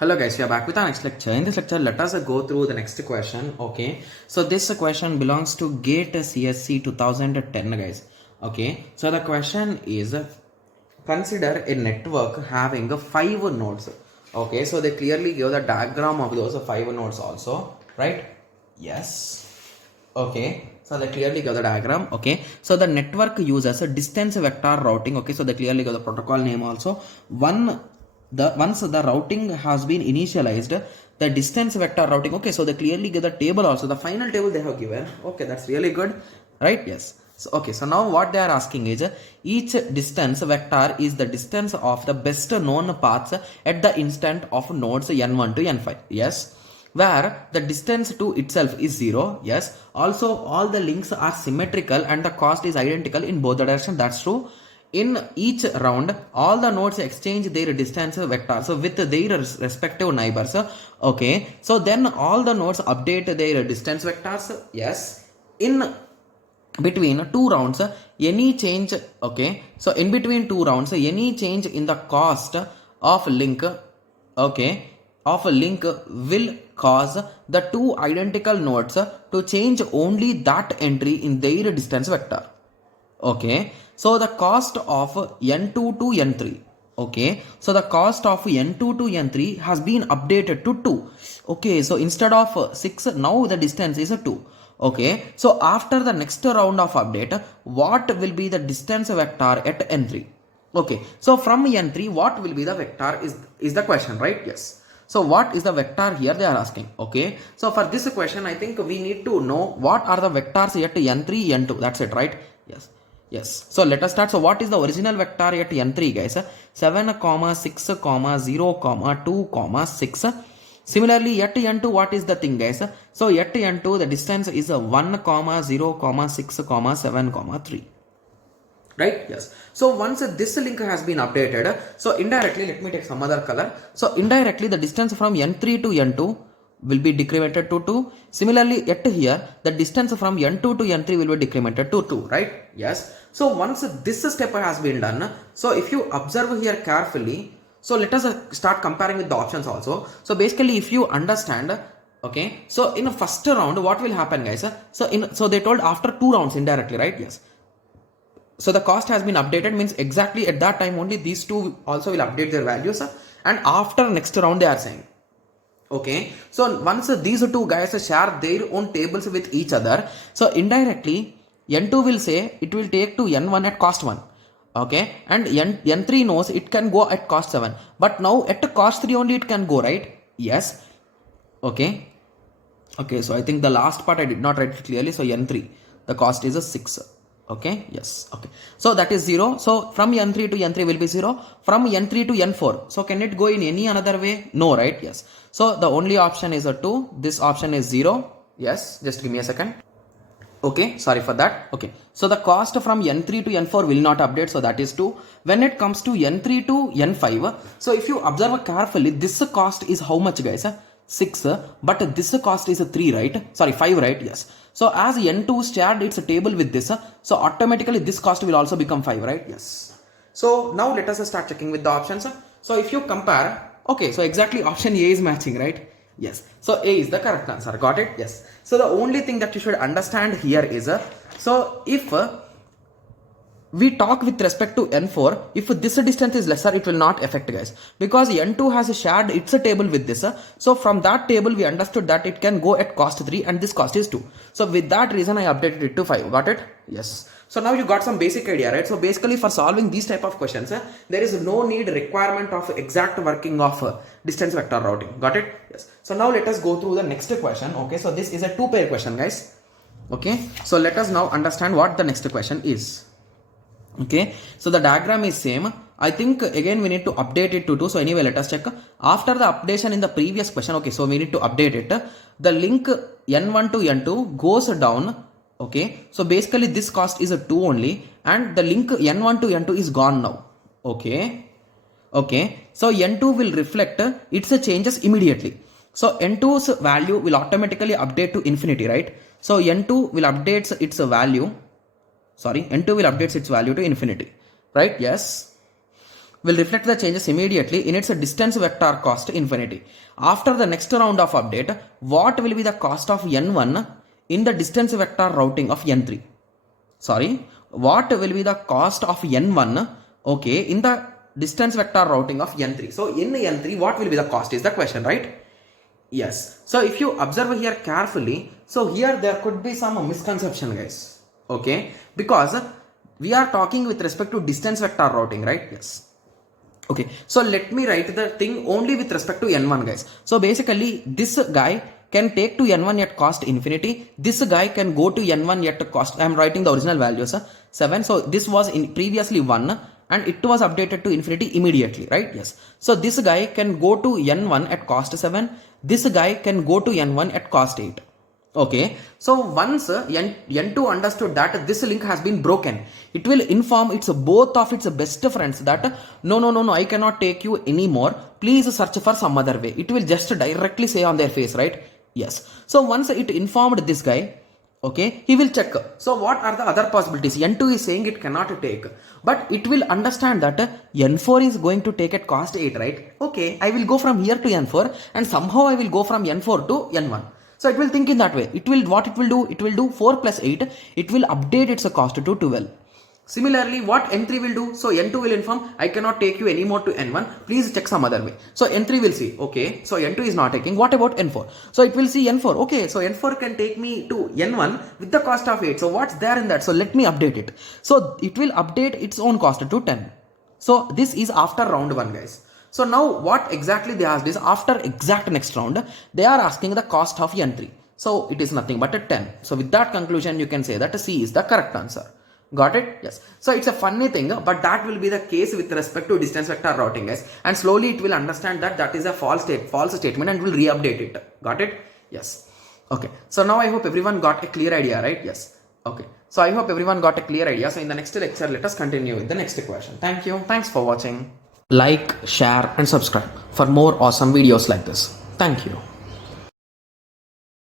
Hello guys, we are back with our next lecture. In this lecture, let us go through the next question. Okay, so this question belongs to GATE CSE 2010 guys. Okay, so the question is, consider a network having 5 nodes. Okay, so they clearly give the diagram of those 5 nodes also, right? Yes. Okay, so they clearly give the diagram. Okay, so the network uses a distance vector routing. Okay, so they clearly give the protocol name also. Once the routing has been initialized, the distance vector routing. Okay, so they clearly give the table also, the final table they have given. Okay, that's really good, right? Yes. So okay, so now what they are asking is, each distance vector is the distance of the best known paths at the instant of nodes n1 to n5. Yes, where the distance to itself is 0. Yes, also all the links are symmetrical and the cost is identical in both the directions. That's true. In each round, all the nodes exchange their distance vectors with their respective neighbors. Okay, so then all the nodes update their distance vectors. Yes, in between two rounds, any change. Okay, so in between two rounds, any change in the cost of link, okay, of a link will cause the two identical nodes to change only that entry in their distance vector. Okay, so the cost of n2 to n3. Okay, so the cost of n2 to n3 has been updated to 2. Okay, so instead of 6, now the distance is 2. Okay, so after the next round of update, what will be the distance vector at n3? Okay, so from n3, what will be the vector is the question, right? Yes. So what is the vector here they are asking? Okay, so for this question, I think we need to know what are the vectors at n3, n2. That's it, right? Yes. Yes, so let us start. So what is the original vector at n3 guys? 7, 6, 0, 2, 6. Similarly at n2, what is the thing guys? So at n2 the distance is 1, 0, 6, 7, 3. Right? Yes. So once this link has been updated, so indirectly, let me take some other color. So indirectly the distance from n3 to n2 will be decremented to 2. Similarly at here the distance from n2 to n3 will be decremented to 2, right? Yes. So once this step has been done, so if you observe here carefully, so let us start comparing with the options also. So basically if you understand, okay, so in the first round what will happen guys? So they told after 2 rounds indirectly, right? Yes. So the cost has been updated, means exactly at that time only these two also will update their values, and after next round they are saying. Okay, so once these two guys share their own tables with each other, so indirectly n2 will say it will take to n1 at cost 1. Okay, and n3 knows it can go at cost 7, but now at cost 3 only it can go, right? Yes. Okay, okay, so I think the last part I did not write it clearly. So n3 the cost is a 6. Okay, yes. Okay, so that is 0. So from n3 to n3 will be 0. From n3 to n4, so can it go in any another way? No, right? Yes. So the only option is a 2. This option is 0. Yes, just give me a second. Okay, sorry for that. Okay, so the cost from n3 to n4 will not update, so that is 2. When it comes to n3 to n5, so if you observe carefully, this cost is how much guys? 6, but this cost is 3, right? Sorry, 5, right? Yes. So as n2 shared its table with this, so automatically this cost will also become 5, right? Yes. So now let us start checking with the options. So if you compare, okay, so exactly option A is matching, right? Yes. So A is the correct answer. Got it? Yes. So the only thing that you should understand here is, so if we talk with respect to n4, if this distance is lesser, it will not affect guys, because n2 has shared its table with this. So from that table we understood that it can go at cost 3 and this cost is 2. So with that reason I updated it to 5. Got it? Yes. So now you got some basic idea, right? So basically for solving these type of questions, there is no requirement of exact working of distance vector routing. Got it? Yes. So now let us go through the next question. Okay, so this is a 2-pair question guys. Okay, so let us now understand what the next question is. Okay, so the diagram is same. I think again we need to update it to 2. So anyway, let us check. After the updation in the previous question, okay, so we need to update it. The link n1 to n2 goes down. Okay, so basically this cost is a 2 only, and the link n1 to n2 is gone now. Okay, okay, so n2 will reflect its changes immediately. So n2's value will automatically update to infinity, right? So n2 will update its value. Sorry, n2 will update its value to infinity, right? Yes. will reflect the changes immediately in its distance vector cost infinity. After the next round of update, what will be the cost of n1 in the distance vector routing of n3? Sorry, what will be the cost of n1, okay, in the distance vector routing of n3? So in n3, what will be the cost is the question, right? Yes. So if you observe here carefully, so here there could be some misconception, guys. Okay, because we are talking with respect to distance vector routing, right? Yes. Okay, so let me write the thing only with respect to n1, guys. So basically this guy can take to n1 at cost infinity. This guy can go to n1 at cost. I am writing the original values 7. So this was in previously 1 and it was updated to infinity immediately, right? Yes. So this guy can go to n1 at cost 7. This guy can go to n1 at cost 8. Okay, so once n2 understood that this link has been broken, it will inform its both of its best friends that no, I cannot take you anymore, please search for some other way. It will just directly say on their face, right? Yes. So once it informed this guy, okay, he will check. So what are the other possibilities? N2 is saying it cannot take, but it will understand that N4 is going to take at cost 8, right? Okay, I will go from here to N4 and somehow I will go from N4 to N1. So it will think in that way. It will, what it will do? It will do 4 plus 8. It will update its cost to 12. Similarly, what N3 will do? So N2 will inform, I cannot take you anymore to N1. Please check some other way. So N3 will see, okay, so N2 is not taking. What about N4? So it will see N4. Okay, so N4 can take me to N1 with the cost of 8. So what's there in that? So let me update it. So it will update its own cost to 10. So this is after round 1, guys. So now what exactly they asked is after exact next round, they are asking the cost of N3. So it is nothing but a 10. So with that conclusion, you can say that C is the correct answer. Got it? Yes. So it's a funny thing, but that will be the case with respect to distance vector routing, guys. And slowly it will understand that that is a false statement and will re-update it. Got it? Yes. Okay. So now I hope everyone got a clear idea, right? Yes. Okay. So I hope everyone got a clear idea. So in the next lecture, let us continue with the next question. Thank you. Thanks for watching. Like, share and subscribe for more awesome videos like this. Thank you.